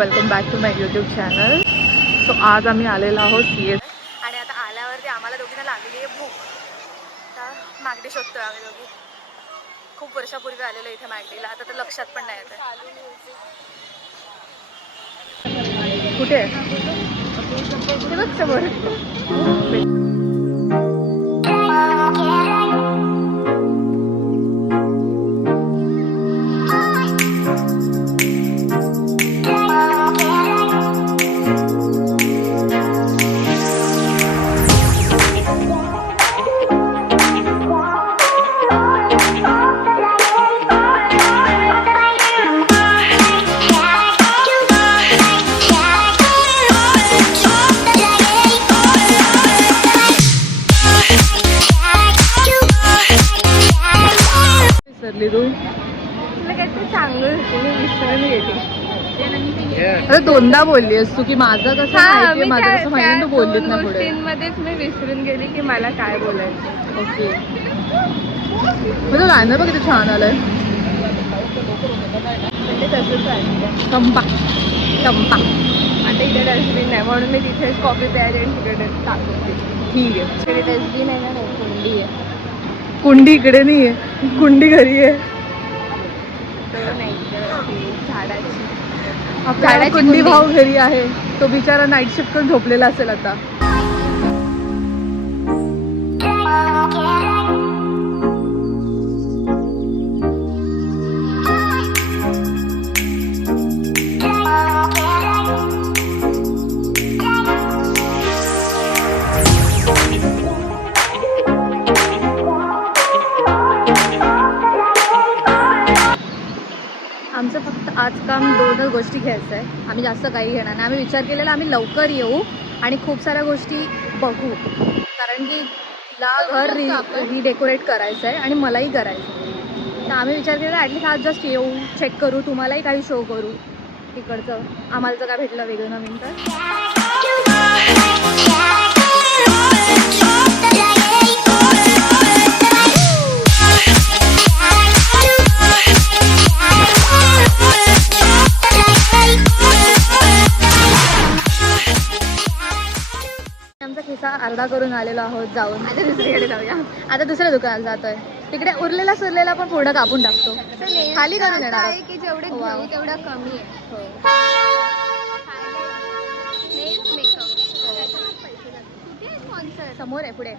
Welcome back to my YouTube channel. So आज आम्ही आलेलो आहोत CS आणि आता आल्यावरती आम्हाला दोघींना लागली आहे भूक. तर मागडी शोधतोय आम्ही दोघी. खूप वर्षापूर्वी आलेलो इथे मागडीला, आता तर लक्षात पण नाही येत. कुठे आहे ते बघ समोर. अरे दोनदा बोलली आहेस तू की माझं कसं माहिती, माझं कसं माहिती, तू बोललीच ना पुढे. मध्येच मी विसरून गेली की मला काय बोलायचं. ओके, म्हणजे गाणं बघ किती छान आलंय. कंपा कंपा. आता इथे डस्टबिन नाही म्हणून मी तिथेच कॉफी प्यायला आणि तिकडे टाकते. ठीक आहे. तिकडे डस्टबिन आहे ना, कुंडी आहे. कुंडी इकडे नाही आहे, कुंडी घरी आहे. झाडाची आपला कुंडी भाऊ घरी आहे. तो बिचारा नाईट शिफ्ट करून झोपलेला असेल आता. आमचं फक्त आज काम दोनच गोष्टी घ्यायचं आहे. आम्ही जास्त काही घेणार नाही. आम्ही विचार केलेला आम्ही लवकर येऊ आणि खूप साऱ्या गोष्टी बघू, कारण की तिला घर रिडेकोरेट करायचं आहे आणि मलाही करायचं आहे. तर आम्ही विचार केलेला ॲटलीस्ट आज जस्ट येऊ, चेक करू, तुम्हालाही काही शो करू तिकडचं. आम्हाला जर काय भेटलं वेगळं नवीन तर. आमचा खिसा अर्धा करून आलेलो आहोत जाऊन. आता दुसरीकडे जाऊया. आता दुसऱ्या दुकानात जातोय. तिकडे उरलेला सुरलेला पण पूर्ण कापून टाकतो. खाली करून येणार आहे की जेवढे घेऊ तेवढा कमी आहे. स्पॉन्सर समोर आहे पुढे.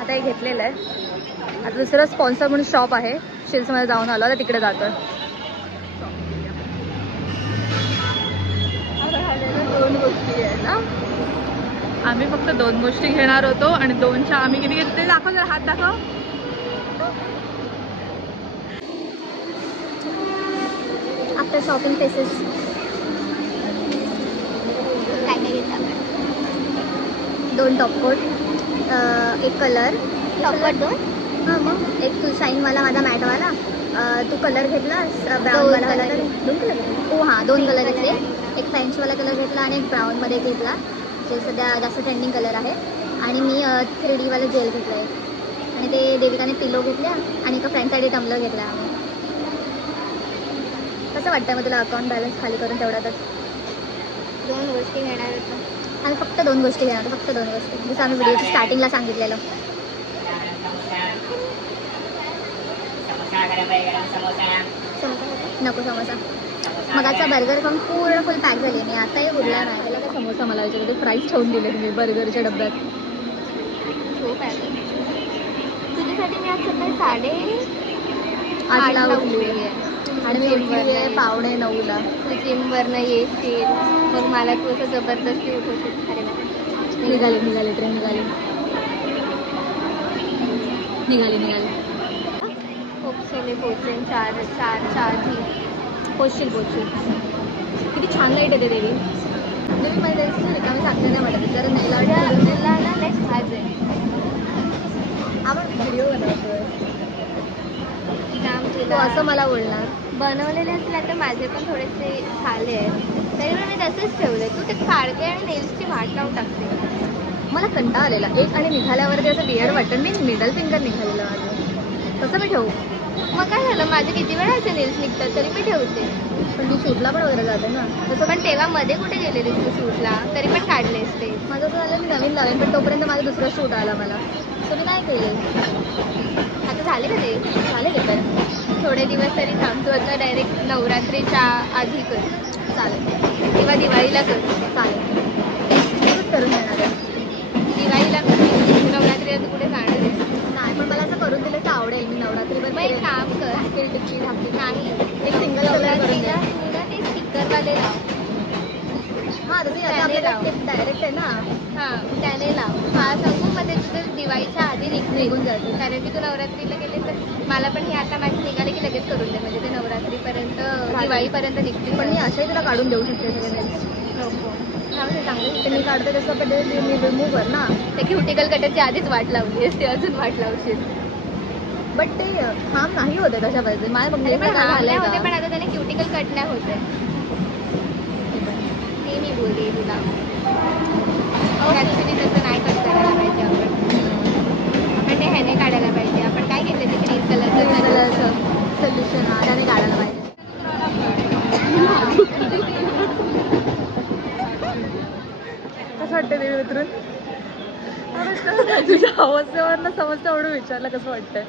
आता हे घेतलेलं आहे. आता दुसरं स्पॉन्सर म्हणून शॉप आहे शिल्समध्ये जाऊन आलो, आता तिकडे जातोय. दोन गोष्टी आहे ना. आम्ही फक्त दोन गोष्टी घेणार होतो आणि दोनच्या आम्ही किती घेतले ते दाखव जरा. हात दाखव. आफ्टर शॉपिंग प्लेसेस काय काय घेतलं आपण? 2 टॉपकोट, एक कलर टॉपकोट 2. हां, मग एक तू शाईनवाला माझा मॅटवाला. तू कलर घेतलास ब्राऊनवाला कलर. 2 कलर. हो हां, 2 कलर घेतले. एक फ्रेंचवाला कलर घेतला आणि एक ब्राऊनमध्ये घेतला, जे सध्या जास्त ट्रेंडिंग कलर आहे. आणि मी 3D वाला जेल घेतला आहे. आणि ते देविकाने पिलो घेतल्या आणि एका फ्रेंडसाठी टम्बलर घेतला आम्ही. कसं वाटतं मग तुला अकाउंट बॅलन्स खाली करून तेवढ्यातच? 2 गोष्टी घेणार होतं आणि फक्त 2 गोष्टी घेणार होतं. फक्त 2 गोष्टी, जसं आम्ही व्हिडिओच्या स्टार्टिंगला सांगितलेलं. नको समोसा. मगाचा बर्गर पण पूर्ण फुल पॅक झाली नाही, आताही उरला नाही. पहिला का समोसा मला विचारते, प्राईस ठेवून दिले तुम्ही बर्गरच्या डब्यात. तुझ्यासाठी मी आज सकाळी 8:30ला उठली आहे आणि मी उठली आहे 8:45ला. तू जिमवरनं येशील मग मला तू असं जबरदस्ती उठवशील. अरे निघाले ट्रेन निघाली. पोचले 4:30 पोचशील. किती छान लाईट येते देवी. माझ्या जायचं रिकामी सांगते नाही म्हणत. जरा नेला लेट्स भाज आहे. आपण व्हिडिओ बनवतोय तो असं मला बोलणार. बनवलेले असले तर माझे पण थोडेसे झाले आहेत, तरी पण मी तसेच ठेवले. तू ते काढते आणि नेल्सची वाट लावून टाकते. मला कंटाळा आलेला एक आणि निघाल्यावरती असं वियर्ड वाटतं. मी मिडल फिंगर निघालेलं माझं. कसं मी ठेवू? मग काय झालं, माझे किती वेळा असे नेल्स निघतात तरी मी ठेवते. पण मी शूटला पण वगैरे जाते ना. तसं पण तेव्हा मध्ये कुठे गेलेलीस तू शूटला, तरी पण काढलेस ते. माझं असं झालं मी नवीन लावेन, पण तोपर्यंत माझा दुसरा शूट आला मला, तर मी नाही केले. आता झाले का ते? झाले की तर. थोडे दिवस तरी थांबतो. आता डायरेक्ट नवरात्रीच्या आधी कर चालेल किंवा दिवाळीला कर. चालेल सुरूच करून येणार आहे. दिवाळीला कर. नवरात्रीला तू कुठे जाणार आहेस? नाही, पण मला असं करून दिलं तर आवडेल. मी नवरात्रीवर मग एक काम कर, टिक्की घातली नाही एक सिंगल कलर करून दे. नवरात्रीला तू ना ते स्टिकरवाले लाव. हां तसं आता त्याने आपल्याला लाव. डायरेक्ट आहे ना. हां त्याने लाव. मला सांगू मग ते तुझं दिवाळीच्या आधी निघून जाते. कारण की तू नवरात्रीला गेले तर मला पण हे आता माझे निघाले की लगेच करून दे, म्हणजे ते नवरात्रीपर्यंत दिवाळीपर्यंत निघतील. पण मी अशाही तुला काढून देऊ शकते सगळे नेल्स. नको चांगलं चांगलं. ते मी काढते तसं पद्धतीने मी रिमूव्ह कर ना. ते क्युटिकल कटरची आधीच वाट लावली असते, अजून वाट लावशील. बट ते हार्म नाही होते तशा पद्धतीने. माझ्या अरे पण बघण्यात झाले होते, झालं पण आता त्याने क्युटिकल कट नाही होते. हे मी बोलते तुला. ॲक्च्युली तसं नाही कट करायला पाहिजे आपण ते ह्याने काढायला पाहिजे. आपण काय घेतलं ते ग्रीन कलरचं सोल्युशन त्याने काढायला पाहिजे. कसं वाटतं ते उतरून? तुझ्या अवस्थेवरनं समजतं एवढं विचारलं कसं वाटतंय?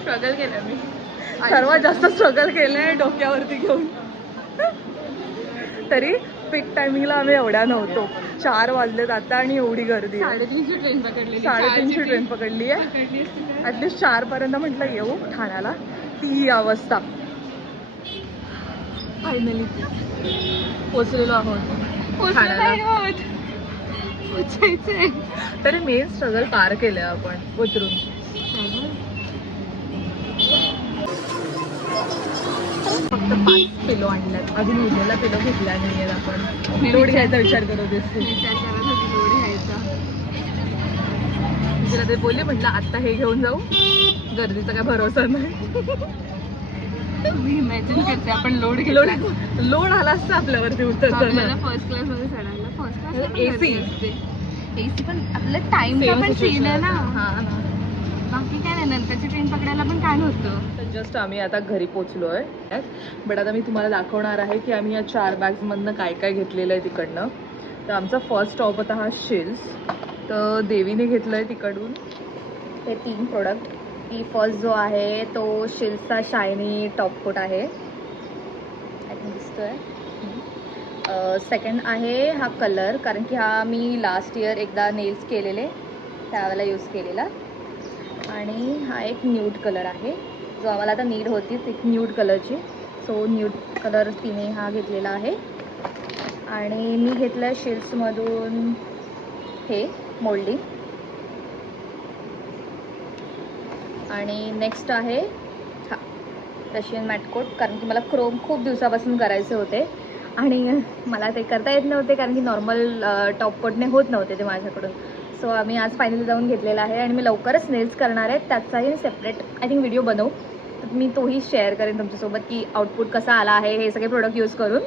स्ट्रगल केलं मी. सर्वात जास्त स्ट्रगल केलंय डोक्यावरती घेऊन. तरी पीक टायमिंगला आम्ही एवढ्या नव्हतो. 4 वाजलेत आता आणि एवढी गर्दी आहे. 350 ट्रेन पकडलेली. 350 ट्रेन पकडली आहे. ॲटलिस्ट 4 पर्यंत म्हटलं येऊ ठाण्याला. ती अवस्था. फायनली पोचलेलो आहोत ठाण्याला. तरी मेन स्ट्रगल पार केलंय आपण उतरून. फक्त 5 पिलो आणल्यात, अजून उरलेला पिलो घेतला नाही आहे. आपण लोड घ्यायचा विचार करत असते. लोड घ्यायचा. तिला ते बोलले म्हटलं आत्ता हे घेऊन जाऊ, गर्दीचा काय भरोसा नाही. मी इमॅजिन करते आपण लोड लोड लोड आला असता आपल्यावरती उतरताना. फर्स्ट क्लास मध्ये चढायला. First class AC. एसी पण आपलं टाइमचा पण सीन आहे ना. हां ना. बाकी काय नाही, नंतरची ट्रेन पकडायला पण काय नव्हतं. जस्ट आम्ही आता घरी पोचलो आहे. बट आता मी तुम्हाला दाखवणार आहे की आम्ही या 4 बॅग्समधनं काय काय घेतलेलं आहे तिकडनं. तर आमचा फर्स्ट स्टॉप होता हा शिल्स. तर देवीने घेतलं आहे तिकडून हे 3 प्रोडक्ट. की फर्स्ट जो आहे तो शिल्सचा शायनी टॉप कोट आहे, आय थिंक दिसतोय. सेकंड आहे हा कलर, कारण की हा मी लास्ट इयर एकदा नेल्स केलेले त्यावेळेला यूज केलेला. आणि हा एक न्यूड कलर आहे जो आम्हाला आता नीड होती, एक न्यूड कलरची. सो न्यूड कलर तिने हा घेतलेला आहे. आणि मी घेतलं आहे शिल्समधून हे मोल्डिंग. आणि नेक्स्ट आहे हा रशियन मॅट कोट, कारण की मला क्रोम खूप दिवसापासून करायचे होते आणि मला ते करता येत नव्हते, कारण की नॉर्मल टॉप कोटने होत नव्हते ते माझ्याकडून. सो आम्ही आज फायनली जाऊन घेतलेला आहे आणि मी लवकरच नेल्स करणार आहे. त्याचाही सेपरेट आय थिंक व्हिडिओ बनवू, तर मी तोही शेअर करेन तुमच्यासोबत की आउटपुट कसा आला आहे हे सगळे प्रोडक्ट यूज करून.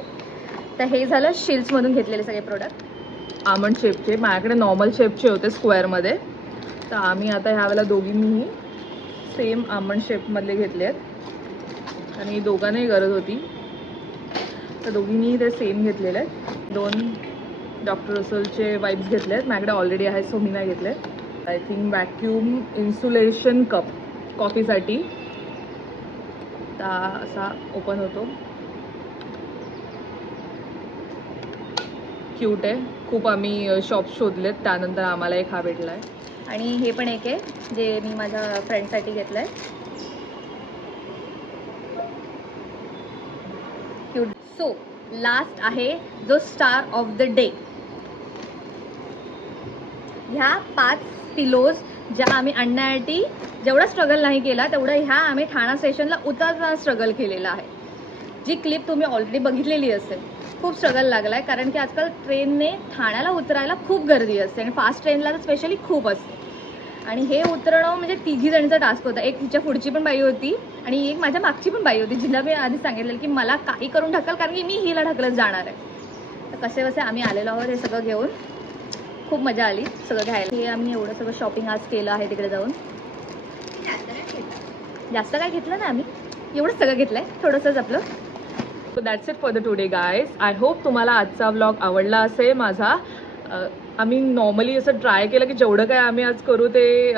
तर हे झालं शिल्समधून घेतलेले सगळे प्रोडक्ट. आमंड शेपचे, माझ्याकडे नॉर्मल शेपचे होते स्क्वेअरमध्ये, तर आम्ही आता ह्यावेळेला दोघींनीही सेम आमंड शेपमधले घेतले आहेत आणि दोघांनाही गरज होती, तर दोघींनी ते सेम घेतलेले आहेत. 2 डॉक्टर रसलचे वाईप्स घेतले आहेत, माझ्याकडे ऑलरेडी आहेत सो मी नाही घेतले. I think vacuum insulation cup कॉफीसाठी. तर असा ओपन होतो, क्यूट आहे खूप. आम्ही शॉप शोधलेत, त्यानंतर आम्हाला एक हा भेटला आहे. आणि हे पण एक आहे जे मी माझ्या फ्रेंडसाठी घेतलं आहे, क्यूट. सो लास्ट आहे जो स्टार ऑफ द डे. ह्या 5 पिलोज ज्या आम्ही आणण्यासाठी जेवढा स्ट्रगल नाही केला तेवढं ह्या आम्ही ठाणा स्टेशनला उतरताना स्ट्रगल केलेला आहे. जी क्लिप तुम्ही ऑलरेडी बघितलेली असेल. खूप स्ट्रगल लागला आहे, कारण की आजकाल ट्रेनने ठाण्याला उतरायला खूप गर्दी असते आणि फास्ट ट्रेनला तर स्पेशली खूप असते. आणि हे उतरणं म्हणजे 3घी जणींचा टास्क होता. एक तिच्या पुढची पण बाई होती आणि एक माझ्या मागची पण बाई होती, जिला मी आधी सांगितलेलं की मला काही करून ढकल, कारण की मी हिला ढकलत जाणार आहे. तर कसे कसे आम्ही आलेलो आहोत हे सगळं घेऊन. खूप मजा आली सगळं घ्यायला. हे आम्ही एवढं सगळं शॉपिंग आज केलं आहे तिकडे जाऊन. जास्त काय घेतलं ना आम्ही, एवढंच सगळं घेतलंय, थोडंसंच आपलं. So that's it for the today guys. I hope तुम्हाला आजचा व्लॉग आवडला असेल माझा. आम्ही नॉर्मली असं ट्राय केलं की जेवढं काय आम्ही आज करू ते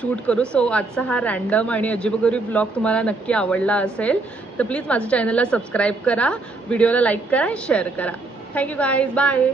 शूट करू. सो आजचा हा रॅन्डम आणि अजिबगरीब व्लॉग तुम्हाला नक्की आवडला असेल तर प्लीज माझ्या चॅनलला सबस्क्राईब करा, व्हिडिओला लाईक करा, शेअर करा. Thank you guys, bye.